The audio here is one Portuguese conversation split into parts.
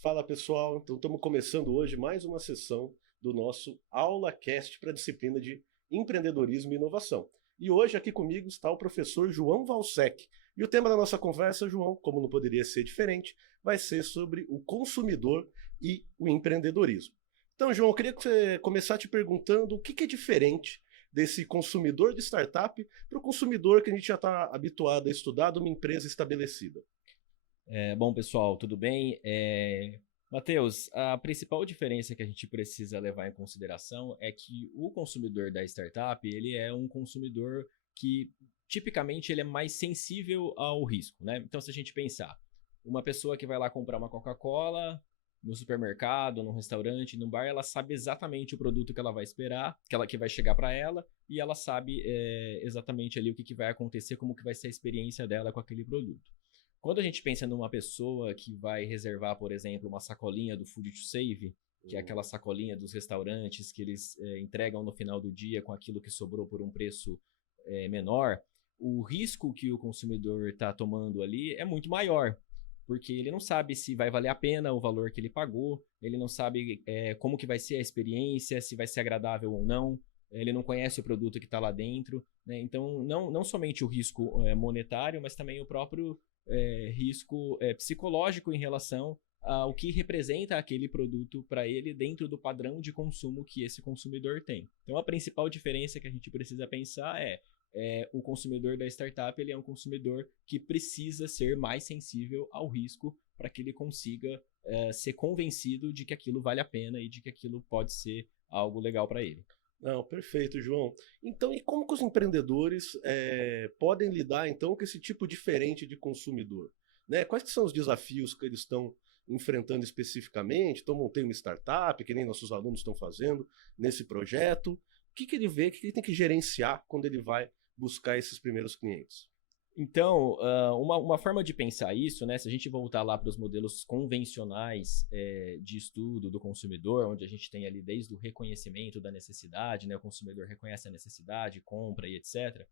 Fala pessoal, então estamos começando hoje mais uma sessão do nosso AulaCast para a disciplina de empreendedorismo e inovação. E hoje aqui comigo está o professor João Valsec. E o tema da nossa conversa, João, como não poderia ser diferente, vai ser sobre o consumidor e o empreendedorismo. Então, João, eu queria que você começar te perguntando o que é diferente desse consumidor de startup para o consumidor que a gente já está habituado a estudar de uma empresa estabelecida. Bom, pessoal, tudo bem? Matheus, a principal diferença que a gente precisa levar em consideração é que o consumidor da startup, ele é um consumidor que, tipicamente, ele é mais sensível ao risco, né? Então, se a gente pensar, uma pessoa que vai lá comprar uma Coca-Cola no supermercado, num restaurante, num bar, ela sabe exatamente o produto que ela vai esperar, que vai chegar para ela, e ela sabe exatamente ali o que vai acontecer, como que vai ser a experiência dela com aquele produto. Quando a gente pensa numa pessoa que vai reservar, por exemplo, uma sacolinha do Food to Save, que é aquela sacolinha dos restaurantes que eles entregam no final do dia com aquilo que sobrou por um preço menor, o risco que o consumidor está tomando ali é muito maior, porque ele não sabe se vai valer a pena o valor que ele pagou, ele não sabe como que vai ser a experiência, se vai ser agradável ou não, ele não conhece o produto que está lá dentro, né? Então, não somente o risco monetário, mas também o próprio risco psicológico em relação ao que representa aquele produto para ele dentro do padrão de consumo que esse consumidor tem. Então, a principal diferença que a gente precisa pensar é o consumidor da startup, ele é um consumidor que precisa ser mais sensível ao risco para que ele consiga ser convencido de que aquilo vale a pena e de que aquilo pode ser algo legal para ele. Não, perfeito, João. Então, e como que os empreendedores podem lidar então com esse tipo diferente de consumidor? Né? Quais que são os desafios que eles estão enfrentando especificamente? Então, montei uma startup, que nem nossos alunos estão fazendo nesse projeto. O que ele vê, o que ele tem que gerenciar quando ele vai buscar esses primeiros clientes? Então, uma forma de pensar isso, né, se a gente voltar lá para os modelos convencionais de estudo do consumidor, onde a gente tem ali desde o reconhecimento da necessidade, né, o consumidor reconhece a necessidade, compra e etc.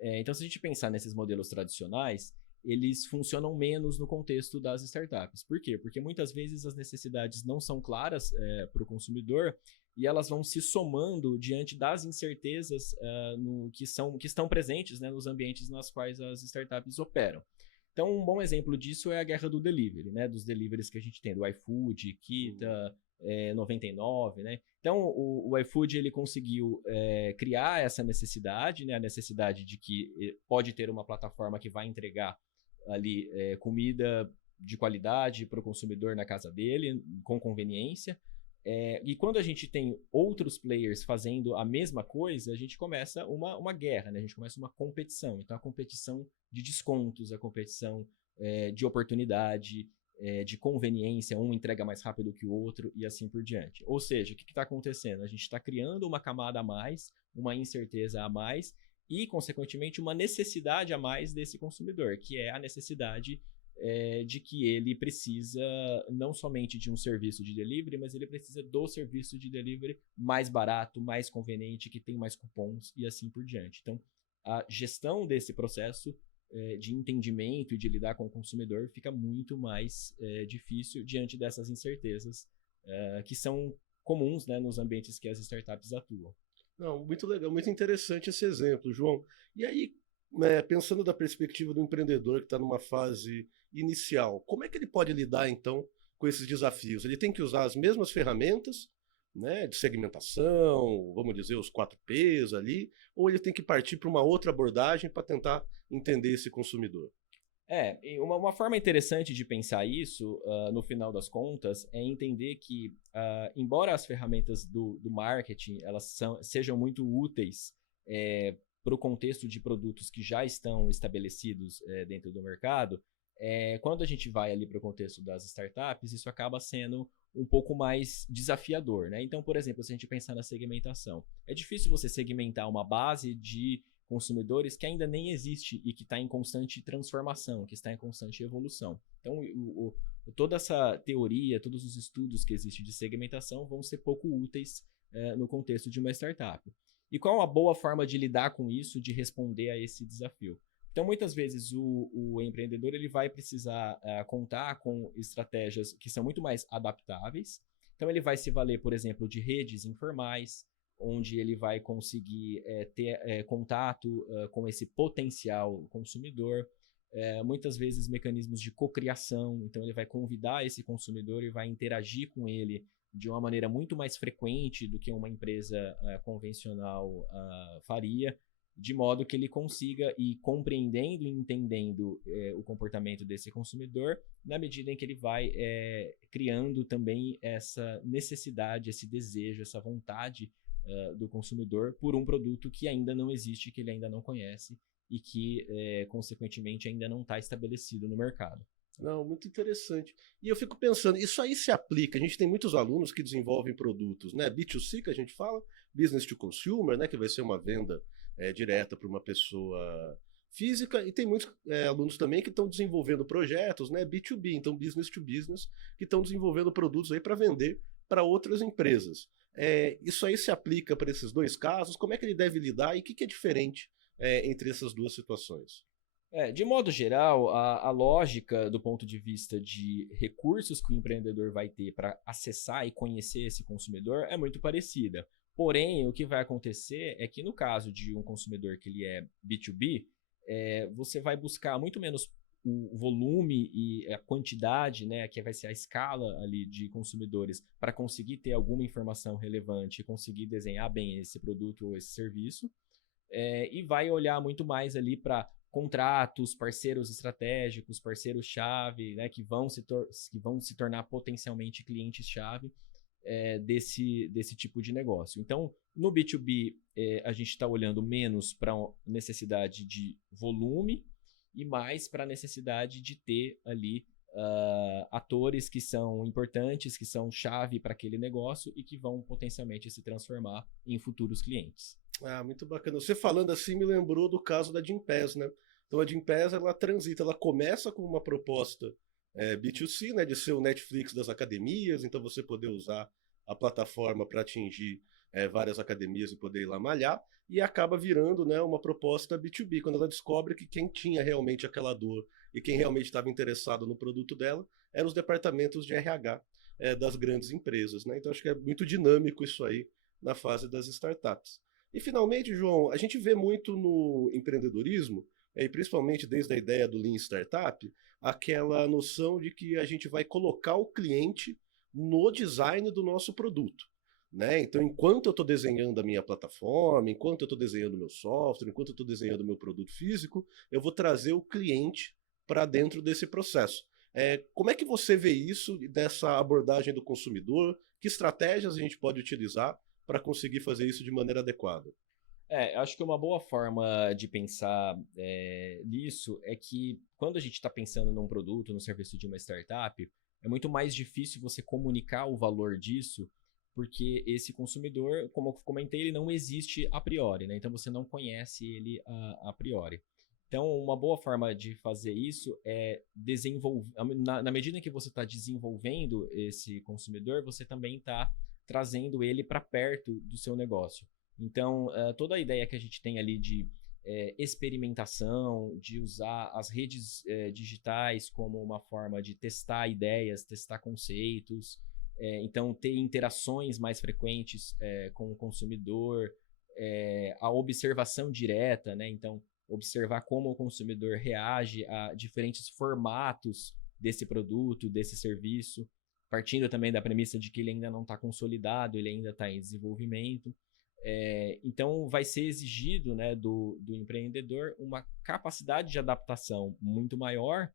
Então, se a gente pensar nesses modelos tradicionais, eles funcionam menos no contexto das startups. Por quê? Porque muitas vezes as necessidades não são claras para o consumidor e elas vão se somando diante das incertezas que estão presentes, né, nos ambientes nos quais as startups operam. Então, um bom exemplo disso é a guerra do delivery, né, dos deliveries que a gente tem, do iFood, Kita, 99, né? Então, o iFood ele conseguiu criar essa necessidade, né, a necessidade de que pode ter uma plataforma que vai entregar ali comida de qualidade para o consumidor na casa dele, com conveniência. E quando a gente tem outros players fazendo a mesma coisa, a gente começa uma guerra, né? A gente começa uma competição. Então, a competição de descontos, a competição de oportunidade, de conveniência, um entrega mais rápido que o outro e assim por diante. Ou seja, o que está acontecendo? A gente está criando uma camada a mais, uma incerteza a mais e, consequentemente, uma necessidade a mais desse consumidor, que é a necessidade de que ele precisa não somente de um serviço de delivery, mas ele precisa do serviço de delivery mais barato, mais conveniente, que tem mais cupons e assim por diante. Então, a gestão desse processo de entendimento e de lidar com o consumidor fica muito mais difícil diante dessas incertezas que são comuns, né, nos ambientes que as startups atuam. Não, muito legal, muito interessante esse exemplo, João. E aí, pensando da perspectiva do empreendedor que está numa fase inicial, como é que ele pode lidar então com esses desafios? Ele tem que usar as mesmas ferramentas, né, de segmentação, vamos dizer, os 4Ps ali, ou ele tem que partir para uma outra abordagem para tentar entender esse consumidor? E uma forma interessante de pensar isso, no final das contas, é entender que, embora as ferramentas do marketing sejam muito úteis para o contexto de produtos que já estão estabelecidos dentro do mercado, quando a gente vai ali para o contexto das startups, isso acaba sendo um pouco mais desafiador, né? Então, por exemplo, se a gente pensar na segmentação, é difícil você segmentar uma base de consumidores que ainda nem existe e que está em constante transformação, que está em constante evolução. Então, toda essa teoria, todos os estudos que existem de segmentação vão ser pouco úteis no contexto de uma startup. E qual é uma boa forma de lidar com isso, de responder a esse desafio? Então, muitas vezes, o empreendedor ele vai precisar contar com estratégias que são muito mais adaptáveis. Então, ele vai se valer, por exemplo, de redes informais, onde ele vai conseguir ter contato com esse potencial consumidor. Muitas vezes, mecanismos de cocriação. Então, ele vai convidar esse consumidor e vai interagir com ele de uma maneira muito mais frequente do que uma empresa convencional faria, de modo que ele consiga ir compreendendo e entendendo o comportamento desse consumidor, na medida em que ele vai criando também essa necessidade, esse desejo, essa vontade do consumidor por um produto que ainda não existe, que ele ainda não conhece e que, consequentemente, ainda não está estabelecido no mercado. Não, muito interessante. E eu fico pensando, isso aí se aplica, a gente tem muitos alunos que desenvolvem produtos, né? B2C que a gente fala, Business to Consumer, né? Que vai ser uma venda direta para uma pessoa física, e tem muitos alunos também que estão desenvolvendo projetos, né? B2B, então Business to Business, que estão desenvolvendo produtos aí para vender para outras empresas. Isso aí se aplica para esses dois casos? Como é que ele deve lidar e o que é diferente entre essas duas situações? De modo geral, a lógica do ponto de vista de recursos que o empreendedor vai ter para acessar e conhecer esse consumidor é muito parecida. Porém, o que vai acontecer é que no caso de um consumidor que ele é B2B, você vai buscar muito menos o volume e a quantidade, né, que vai ser a escala ali de consumidores para conseguir ter alguma informação relevante e conseguir desenhar bem esse produto ou esse serviço, e vai olhar muito mais ali para contratos, parceiros estratégicos, parceiros-chave, né, que vão se tornar potencialmente clientes-chave desse tipo de negócio. Então, no B2B, a gente está olhando menos para a necessidade de volume e mais para a necessidade de ter ali atores que são importantes, que são chave para aquele negócio e que vão potencialmente se transformar em futuros clientes. Ah, muito bacana. Você falando assim me lembrou do caso da Gympass, né? Então a Gympass, ela transita, ela começa com uma proposta B2C, né, de ser o Netflix das academias, então você poder usar a plataforma para atingir várias academias e poder ir lá malhar, e acaba virando, né, uma proposta B2B, quando ela descobre que quem tinha realmente aquela dor e quem realmente estava interessado no produto dela eram os departamentos de RH das grandes empresas, né? Então acho que é muito dinâmico isso aí na fase das startups. E finalmente, João, a gente vê muito no empreendedorismo, e principalmente desde a ideia do Lean Startup, aquela noção de que a gente vai colocar o cliente no design do nosso produto, né? Então, enquanto eu estou desenhando a minha plataforma, enquanto eu estou desenhando o meu software, enquanto eu estou desenhando o meu produto físico, eu vou trazer o cliente para dentro desse processo. Como é que você vê isso, dessa abordagem do consumidor? Que estratégias a gente pode utilizar para conseguir fazer isso de maneira adequada? Acho que uma boa forma de pensar nisso é que quando a gente está pensando num produto, no serviço de uma startup, é muito mais difícil você comunicar o valor disso, porque esse consumidor, como eu comentei, ele não existe a priori, né? Então você não conhece ele a priori. Então, uma boa forma de fazer isso é desenvolver. Na medida que você está desenvolvendo esse consumidor, você também está trazendo ele para perto do seu negócio. Então, toda a ideia que a gente tem ali de experimentação, de usar as redes digitais como uma forma de testar ideias, testar conceitos, então ter interações mais frequentes com o consumidor, a observação direta, né? Então, observar como o consumidor reage a diferentes formatos desse produto, desse serviço, partindo também da premissa de que ele ainda não está consolidado, ele ainda está em desenvolvimento. Então, vai ser exigido, né, do empreendedor uma capacidade de adaptação muito maior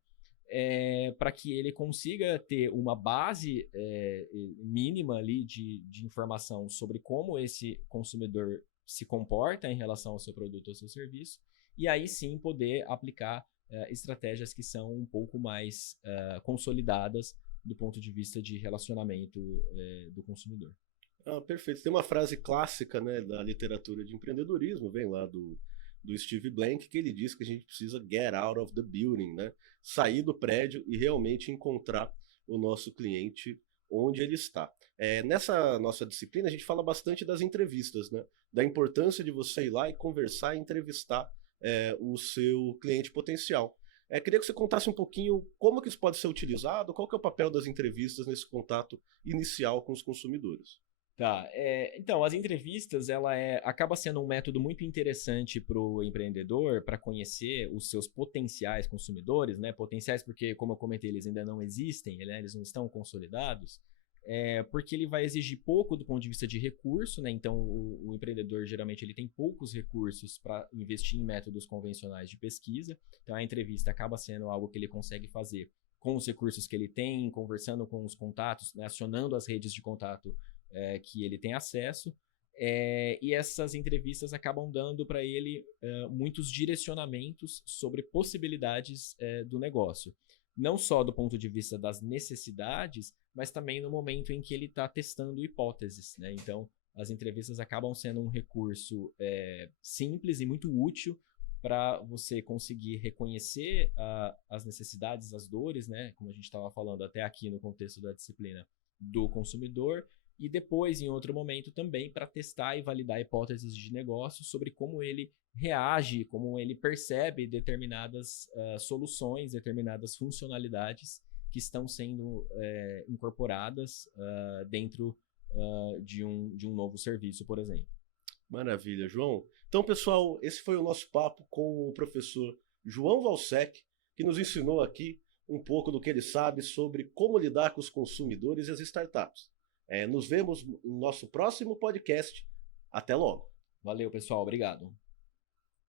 para que ele consiga ter uma base mínima ali de informação sobre como esse consumidor se comporta em relação ao seu produto ou seu serviço, e aí sim poder aplicar estratégias que são um pouco mais consolidadas do ponto de vista de relacionamento do consumidor. Ah, perfeito. Tem uma frase clássica, né, da literatura de empreendedorismo, vem lá do Steve Blank, que ele diz que a gente precisa get out of the building, né? Sair do prédio e realmente encontrar o nosso cliente onde ele está. Nessa nossa disciplina, a gente fala bastante das entrevistas, né? Da importância de você ir lá e conversar e entrevistar o seu cliente potencial. Queria que você contasse um pouquinho como que isso pode ser utilizado, qual que é o papel das entrevistas nesse contato inicial com os consumidores. Tá, então, as entrevistas, acaba sendo um método muito interessante para o empreendedor, para conhecer os seus potenciais consumidores, né? Potenciais porque, como eu comentei, eles ainda não existem, né? Eles não estão consolidados, porque ele vai exigir pouco do ponto de vista de recurso, né? Então, o empreendedor, geralmente, ele tem poucos recursos para investir em métodos convencionais de pesquisa, então a entrevista acaba sendo algo que ele consegue fazer com os recursos que ele tem, conversando com os contatos, né? Acionando as redes de contato que ele tem acesso, e essas entrevistas acabam dando para ele muitos direcionamentos sobre possibilidades do negócio. Não só do ponto de vista das necessidades, mas também no momento em que ele está testando hipóteses, né? Então, as entrevistas acabam sendo um recurso simples e muito útil para você conseguir reconhecer as necessidades, as dores, né? Como a gente estava falando até aqui no contexto da disciplina do consumidor, e depois, em outro momento, também para testar e validar hipóteses de negócio sobre como ele reage, como ele percebe determinadas soluções, determinadas funcionalidades que estão sendo incorporadas dentro de um novo serviço, por exemplo. Maravilha, João. Então, pessoal, esse foi o nosso papo com o professor João Valsec, que nos ensinou aqui um pouco do que ele sabe sobre como lidar com os consumidores e as startups. Nos vemos no nosso próximo podcast. Até logo. Valeu, pessoal. Obrigado.